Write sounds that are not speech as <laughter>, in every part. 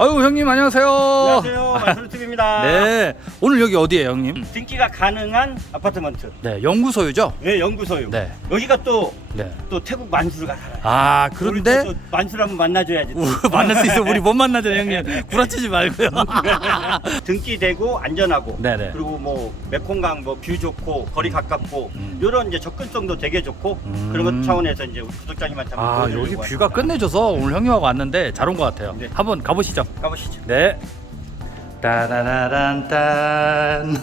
아유 형님 안녕하세요. 안녕하세요. 만수르TV입니다. <laughs> 네. 오늘 여기 어디예요 형님? 등기가 가능한 아파트먼트. 네 연구소유죠. 네, 연구소요. 네. 여기가 또, 네. 또 태국 만수르가 살아요. 아 우리 그런데 또 만수를 한번 만나줘야지. 우, 만날 수 있어 우리 못 만나잖아요 <laughs> 형님. 구라치지 말고요. <laughs> 등기되고 안전하고 네네. 그리고 뭐 메콩강 뭐 뷰 좋고 거리 가깝고 음. 이런 이제 접근성도 되게 좋고 음. 그런 것 차원에서 이제 우리 구독자님한테 한번 아 보여드리려고 여기. 뷰가 끝내줘서 오늘 형님하고 왔는데 잘 온 것 같아요. 네. 한번 가보시죠. 가보시죠. 네. 따라라란딴.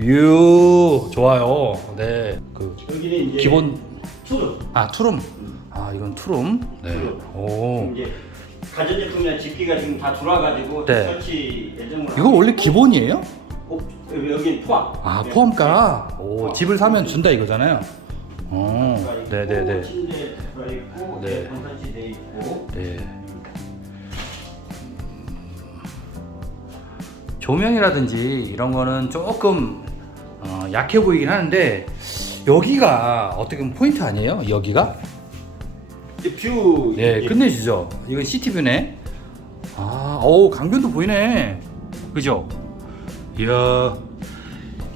<laughs> 유 좋아요. 네. 그 여기는 이제 기본 투룸. 아 투룸. 아 이건 투룸. 네. 투룸. 오. 이제 가전제품이나 집기가 지금 다 돌아가지고 네. 설치 예정으로 이거 원래 기본이에요? 어, 여기 포함. 아 네. 포함가. 오 포함. 집을 사면 준다 이거잖아요. 어. 들어가 있고, 네네네. 침대 들어 있고, 네. 네. 설치돼 있고. 네. 조명이라든지 이런 거는 조금 어, 약해 보이긴 하는데 여기가 어떻게 보면 포인트 아니에요? 여기가? 뷰. 네, 이제 끝내주죠. 이건 시티뷰네. 아, 오 강변도 보이네. 그죠? 이야,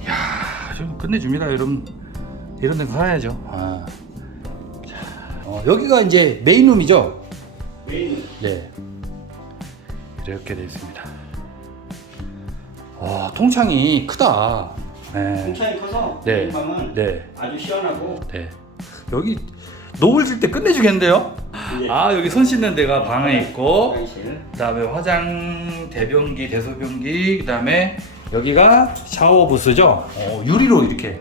야, 좀 끝내줍니다, 여러분. 이런 데서 살아야죠. 아. 자, 어, 여기가 이제 메인룸이죠. 메인 네. 이렇게 되어 있습니다. 와, 통창이 크다. 네. 통창이 커서 네. 메인 방은 네. 아주 시원하고 네. 여기 노을 질 때 끝내주겠는데요? 이제 아, 여기 손 씻는 데가 방에 있고, 화장실. 그다음에 화장 대변기, 대소변기, 그다음에 여기가 샤워 부스죠. 어, 유리로 이렇게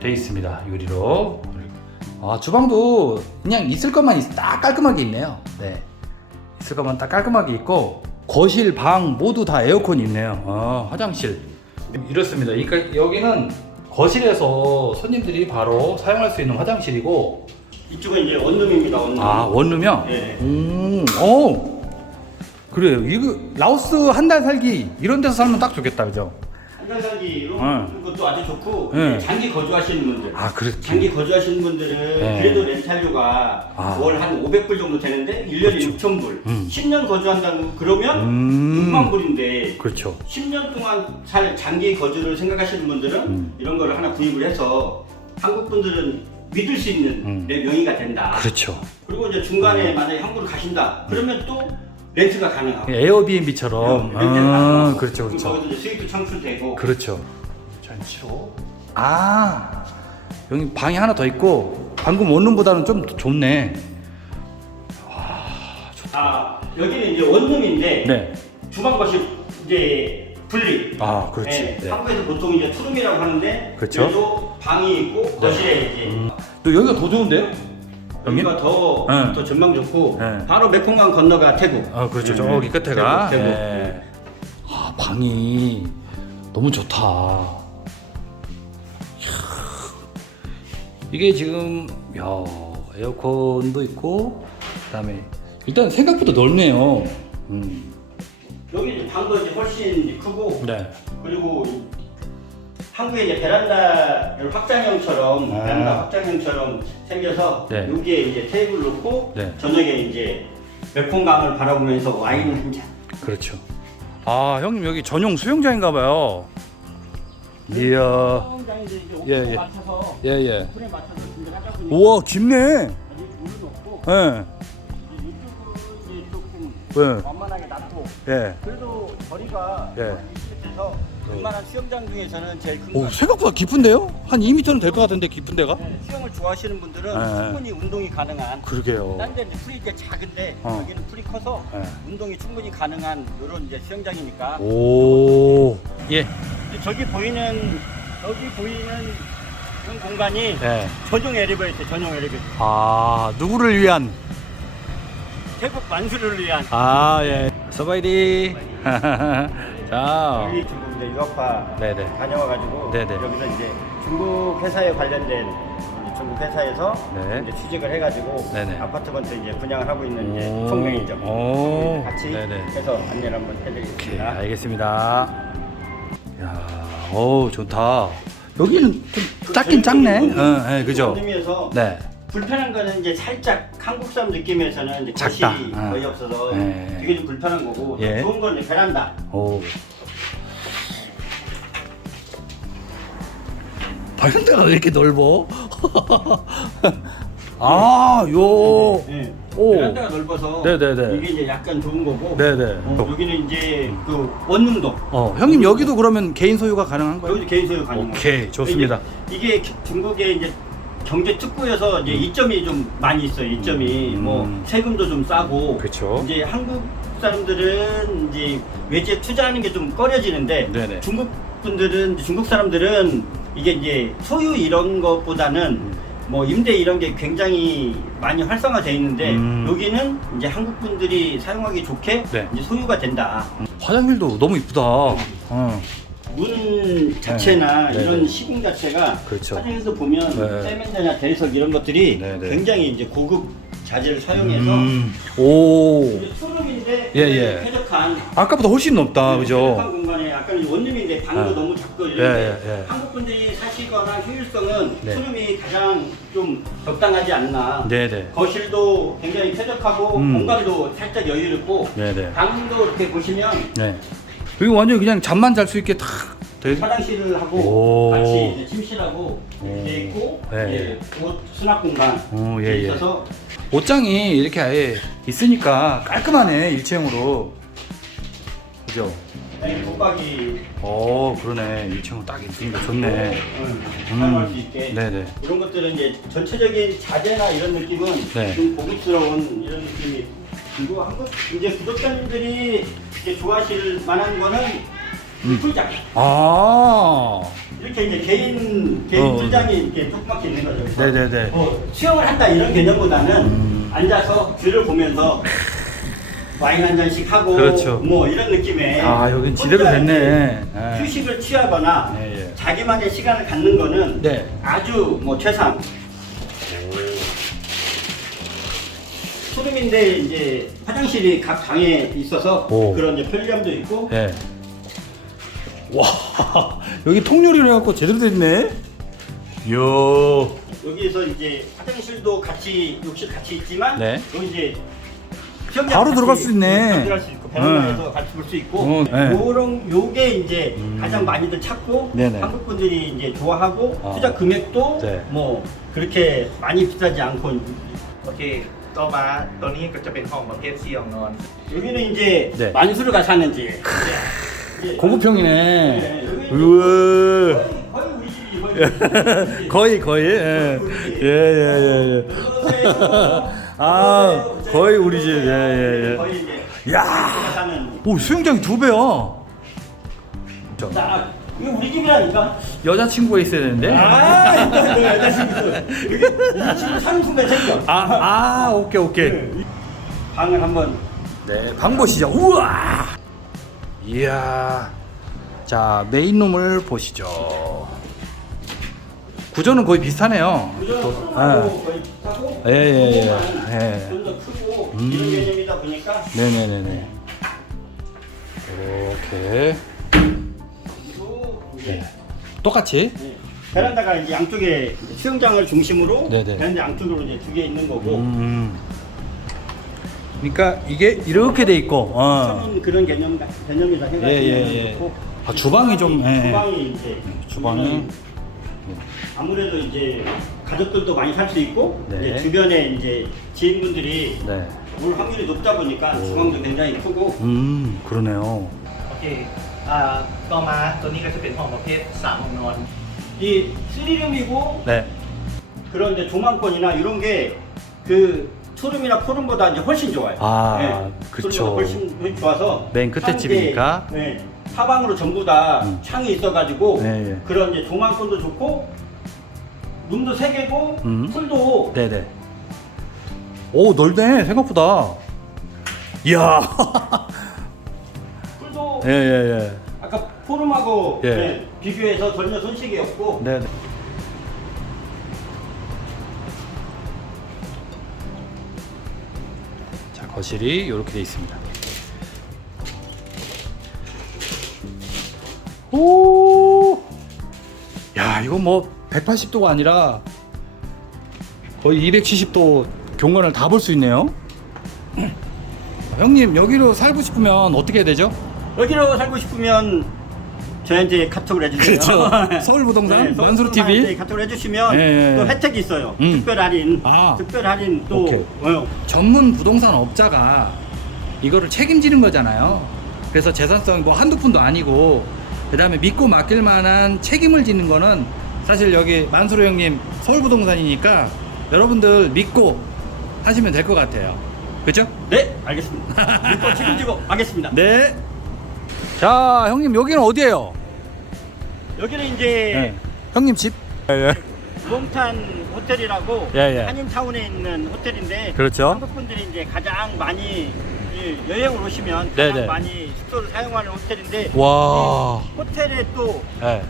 돼 있습니다. 유리로. 아 주방도 그냥 있을 것만 있, 딱 깔끔하게 있네요. 네, 있을 것만 딱 깔끔하게 있고 거실, 방 모두 다 에어컨이 있네요. 어, 화장실 이렇습니다. 그러니까 여기는 거실에서 손님들이 바로 사용할 수 있는 화장실이고 이쪽은 이제 원룸입니다. 원룸. 아 원룸이요? 네. 음, 오. 그래요. 이거 라오스 한 달 살기 이런 데서 살면 딱 좋겠다, 그죠? 한달 살기로 네. 그것도 아주 좋고 네. 장기 거주하시는 분들. 아, 그렇지. 장기 거주하시는 분들은 네. 그래도 렌탈료가 아. 월 한 500불 정도 되는데 1년에 6,000불. 음. 10년 거주한다고 그러면 음. 6만 불인데 그렇죠. 10년 동안 살 장기 거주를 생각하시는 분들은 음. 이런 거를 하나 구입을 해서 한국 분들은 믿을 수 있는 음. 내 명의가 된다. 그렇죠. 그리고 이제 중간에 만약에 한국을 가신다. 그러면 또 렌트가 가능하고. 에어비앤비처럼. 렌트가 아, 가능하고. 그렇죠, 그렇죠. 거기서 이제 수익도 창출되고. 그렇죠. 전치로. 아, 여기 방이 하나 더 있고 방금 원룸보다는 좀더 좋네. 아 여기는 이제 원룸인데 네. 주방 거실 이제 분리. 아, 그렇지. 네, 네. 한국에서 보통 이제 투룸이라고 하는데 그렇죠. 그래도 방이 있고 거실에 이제 음. 또 여기가 더 좋은데요? 여기가 더, 네. 더 전망 좋고 네. 바로 메콩강 건너가 태국. 아, 그렇죠. 네. 저기 끝에가. 태국, 태국. 네. 아, 방이 너무 좋다. 이야. 이게 지금 야, 에어컨도 있고 그다음에 일단 생각보다 넓네요. 음. 여기 방도 이제 훨씬 크고 네. 그리고 이- 한국에 이제 베란다 확장형처럼 아. 베란다 확장형처럼 생겨서 네. 여기에 이제 테이블 놓고 네. 저녁에 이제 메콩강을 바라보면서 와인 한 잔. 그렇죠. 아, 형님 여기 전용 수영장인가 봐요. 이야. 수영장인데 이제 예, 예. 맞춰서 예, 예. 오픈에 맞춰서 준비하다 보니까 우와, 깊네. 여기 예. 이쪽은 이제 조금 예. 완만하게 놔두고 예. 그래도 거리가 예. 그래서 웬만한 수영장 중에서는 제일 큰 오, 거. 생각보다 깊은데요? 한 2m는 될 것 같은데 깊은 데가? 네, 수영을 좋아하시는 분들은 네. 충분히 운동이 가능한 그러게요. 딴 데는 풀이 이제 작은데 어. 여기는 풀이 커서 네. 운동이 충분히 가능한 이런 이제 수영장이니까 오. 예. 저기 보이는 여기 보이는 그런 공간이 네. 전용 엘리베이터 전용 엘리베이터 아, 누구를 위한? 태국 만수를 위한 아, 예. 서바이디. <laughs> 자. 여기 이제 유학파 네네. 다녀와가지고 네네. 여기서 이제 중국 회사에 관련된 이제 중국 회사에서 네. 이제 취직을 해가지고 네네. 아파트먼트 이제 분양을 하고 있는 이제 오. 총명이죠. 오. 같이 네네. 해서 안내를 한번 오케이, 해드리겠습니다. 알겠습니다. 야, 오, 좋다. 여기는 좀 작긴 작네. 어, 예, 그죠? 원룸이어서 네. 불편한 거는 이제 살짝 한국산 느낌에서는 이제 것이 작다. 아. 거의 없어서 네. 되게 좀 불편한 거고 예. 좋은 건 이제 베란다. 오. 바른데가 왜 이렇게 넓어? <laughs> 아, 요. 네. 오. 베란다가 넓어서 네네네. 이게 이제 약간 좋은 거고 네네. 어, 여기는 이제 그 원룸도 어, 형님 여기도 그러면 개인 소유가 가능한 거예요? 여기도 개인 소유 가능. 오케이, 좋습니다. 이게, 이게 중국의 이제 경제 특구여서 이제 이점이 좀 많이 있어요. 이점이 음. 뭐 세금도 좀 싸고 그쵸. 이제 한국 사람들은 이제 외지에 투자하는 게 좀 꺼려지는데 네네. 중국 분들은 중국 사람들은 이게 이제 소유 이런 것보다는 음. 뭐 임대 이런 게 굉장히 많이 활성화돼 있는데 음. 여기는 이제 한국 분들이 사용하기 좋게 네. 이제 소유가 된다. 화장실도 너무 이쁘다. 어. 문 자체나 네. 이런 네네. 시공 자체가 그렇죠. 화장실에서 보면 네. 세면대나 대리석 이런 것들이 네네. 굉장히 이제 고급 자재를 사용해서 음. 오. 이제 투룸인데 예, 예. 쾌적한 아까보다 훨씬 높다, 쾌적한 그죠? 공간 에 약간 원룸인데 방도 아. 너무 작고 예, 이런데 예, 예. 한국 분들이 사시거나 효율성은 네. 투룸이 가장 좀 적당하지 않나. 네네. 거실도 굉장히 쾌적하고 음. 공간도 살짝 여유롭고 네네. 방도 이렇게 보시면 네. 여기 완전 그냥 잠만 잘 수 있게 탁 돼. 화장실을 하고 오. 같이 이제 침실하고 오. 돼 있고 네. 이제 옷 수납 공간 오, 예, 돼 예. 있어서 옷장이 이렇게 아예 있으니까 깔끔하네, 일체형으로. 그죠? 네, 붙박이 어, 그러네. 일체형으로 딱 있으니까 좋네. 응, 음. 사용할 수 있게 네네. 이런 것들은 이제 전체적인 자재나 이런 느낌은 네. 좀 고급스러운 이런 느낌이 그리고 한국 이제 구독자님들이 이제 좋아하실 만한 거는 음. 풀장 아. 이렇게 이제 개인 개인 어. 풀장이 이렇게 조그맣게 있는 거죠. 그래서 네네네. 뭐 수영을 한다 이런 개념보다는 음. 앉아서 뷰를 보면서 <laughs> 와인 한 잔씩 하고 그렇죠. 뭐 이런 느낌의 아, 여긴 지대로 혼자 됐네. 네. 휴식을 취하거나 네, 예. 자기만의 시간을 갖는 거는 네. 아주 뭐 최상. 수름인데 이제 화장실이 각 방에 있어서 오. 그런 이제 편리함도 있고 네. 와, <laughs> 여기 통유리로 해갖고 제대로 됐네. 이야. 여기에서 이제 화장실도 같이 욕실 같이 있지만 네. 여기 이제 바로 같이 들어갈 수 있네. 바로 들어갈 수 있고 베란다에서 같이 볼 수 있고 어, 네. 요런 요게 이제 음. 가장 많이들 찾고 네네. 한국 분들이 이제 좋아하고 아. 투자 금액도 네. 뭐 그렇게 많이 비싸지 않고 โอเค ต่อมาตัวนี้ก็จะเป็นห้องประเภทเสี่ยงนอน 여기는 이제 네. 만수르가 사는 집. 이제 고급형이네. 네, 여기 우와. 거의 우리 <laughs> 집이 거의. 거의 거의 예. 예, 예, 예, 예. 아, 거의 우리 집. 예, 예, 거의 예. 이제 야. 사는. 오, 수영장이 두 배야. 저, 자, 이거 우리 집이라니까. 여자친구가 있어야 되는데. 아, 그 여자친구. 여기 우리 집을 사는 순간 생겨. 아, 아, 오케이, 오케이. 방을 한번 네, 방 보시죠. 우와! 이야. 자, 메인 룸을 보시죠. 구조는 거의 비슷하네요. 구조는 또, 프로하고 거의 비슷 하고 예, 예, 예. 예. 좀더 크고 음. 이런 개념이다 보니까 네네네네. 이렇게. 이제 네. 똑같이. 네. 베란다가 이제 양쪽에 수영장을 중심으로 네네. 베란다 양쪽으로 이제 두 개 있는 거고 음. 그러니까 이게 이렇게 돼 있고, 어. 처음 그런 개념 개념이다 생각하시면 예, 예, 예. 좋고 아, 주방이 좀, 예, 예. 주방이 이제 주방이. 아무래도 이제 가족들도 많이 살 수 있고 네. 이제 주변에 이제 지인분들이 네. 올 확률이 높다 보니까 주방도 굉장히 크고 음, 그러네요. โอเคอ่าต่อมาตัวนี้ก็จะเป็นห้องประเภทสามห้องนอน 이 쓰리룸이고 네. 그런데 조망권이나 이런 게 그 투룸이나 포룸보다 이제 훨씬 좋아요. 아, 그쵸. 투룸보다 훨씬, 훨씬 좋아서 맨 끝에 한 집이니까. 개, 네, 사방으로 전부 다 음. 창이 있어가지고 네, 예. 그런 이제 조망권도 좋고 룸도 세 개고 음. 풀도 네네. 오, 넓네, 생각보다. 이야. <laughs> 풀도 예, 예, 예. 아까 포룸하고 예. 네, 비교해서 전혀 손색이 없고 네. 자, 거실이 이렇게 돼 있습니다. 오! 야, 이거 뭐 180도가 아니라 거의 270도 경관을 다 볼 수 있네요. 형님 여기로 살고 싶으면 어떻게 해야 되죠? 여기로 살고 싶으면 저한테 카톡을 해주세요. 그렇죠. <laughs> 서울 부동산 네, 만수르 TV. 카톡을 해주시면 네, 네, 또 네. 혜택이 있어요. 음. 특별 할인, 아. 특별 할인 또 오케이. 어, 전문 부동산 업자가 이거를 책임지는 거잖아요. 그래서 재산성 뭐 한두 푼도 아니고 그다음에 믿고 맡길 만한 책임을 지는 거는 사실 여기 만수르 형님 서울 부동산이니까 여러분들 믿고 하시면 될 것 같아요. 그렇죠? 네, 알겠습니다. 믿고 책임지고 <laughs> 하겠습니다. 네. 자, 형님 여기는 어디예요? 여기는 이제 형님 집? 예, 몽탄 호텔이라고 예, 예. 한인타운에 있는 호텔인데 그렇죠. 한국 분들이 이제 가장 많이 이 여행을 오시면 네, 가장 네. 많이 숙소를 사용하는 호텔인데 와. 이 호텔에 또 예.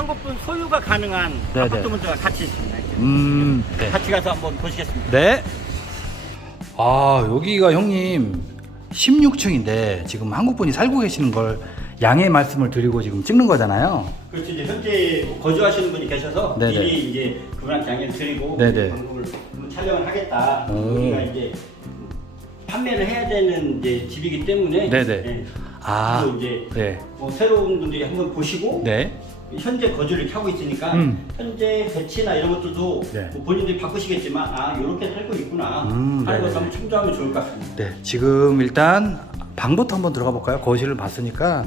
한국 분 소유가 가능한 네, 네. 아파트먼트가 같이 있습니다. 음. 네. 같이 가서 한번 보시겠습니다. 네. 아, 여기가 형님 16층인데 지금 한국 분이 살고 계시는 걸 양해 말씀을 드리고 지금 찍는 거잖아요. 그렇죠. 이제 현재 거주하시는 분이 계셔서 네네. 미리 이제 그분한테 양해를 드리고 네네. 한번 촬영을 하겠다. 오. 우리가 이제 판매를 해야 되는 이제 집이기 때문에 네네. 네. 아. 또 이제 네. 뭐 새로운 분들이 한번 보시고 네. 현재 거주를 이렇게 하고 있으니까 음. 현재 배치나 이런 것들도 네. 뭐 본인들이 바꾸시겠지만 아 이렇게 살고 있구나 음, 하는 것을 네네. 한번 참조하면 좋을 것 같습니다. 네. 지금 일단 방부터 한번 들어가 볼까요? 거실을 봤으니까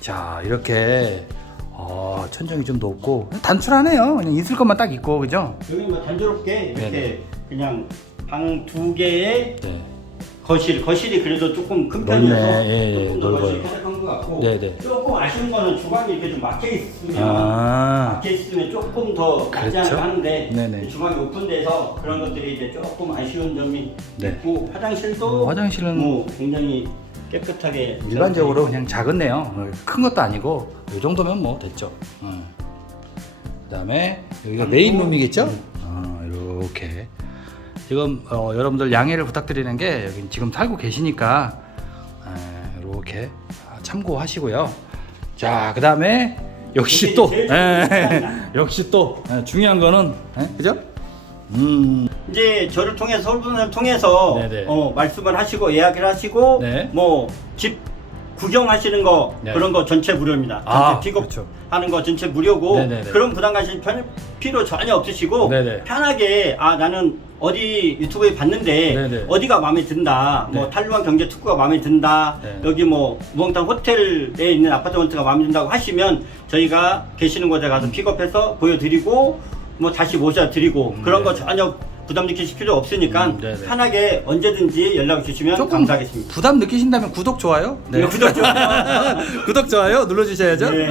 자, 이렇게 어, 천정이 좀 높고 단출하네요. 그냥 있을 것만 딱 있고 그죠? 여기 뭐 단조롭게 이렇게 네네. 그냥 방 두 개에 네. 거실 거실이 그래도 조금 큰 넓네. 편이어서 예, 예, 조금 더 넓어요. 것 같고 네네. 조금 아쉬운 거는 주방이 이렇게 좀 막혀 있으면 아. 막혀 있으면 조금 더 낫지 그렇죠. 않을까 하는데 네네. 주방이 오픈돼서 그런 것들이 이제 조금 아쉬운 점이 네. 있고 화장실도 어, 화장실은 뭐 굉장히 깨끗하게 일반적으로 그냥 작은네요. 어, 큰 것도 아니고 이 정도면 뭐 됐죠. 어. 그다음에 여기가 음. 메인 룸이겠죠? 어, 이렇게 지금 어, 여러분들 양해를 부탁드리는 게 여기 지금 살고 계시니까 이렇게 참고하시고요. 자, 그 다음에 역시 이게 또 예, <laughs> 역시 또 예, 중요한 거는 예, 그죠? 음, 이제 저를 통해서 서울분을 통해서 네네. 어, 말씀을 하시고 예약을 하시고 네. 뭐 집 구경하시는 거 네. 그런 거 전체 무료입니다. 전체 아, 그렇죠. 하는 거 전체 무료고 네네네. 그런 부담 가실 편, 필요 전혀 없으시고 네네. 편하게 아 나는 어디 유튜브에 봤는데 네네. 어디가 마음에 든다 뭐 네. 탈루안 경제 특구가 마음에 든다 네. 여기 뭐 우엉탕 호텔에 있는 아파트먼트가 마음에 든다고 하시면 저희가 계시는 곳에 가서 픽업해서 보여드리고 뭐 다시 모셔드리고 음, 그런 거 네. 전혀 부담 느끼실 필요 없으니까 음, 네네. 편하게 언제든지 연락 주시면 조금 감사하겠습니다. 부담 느끼신다면 구독 좋아요. 네, 구독 좋아요. <laughs> 구독 좋아요 눌러주셔야죠. 네.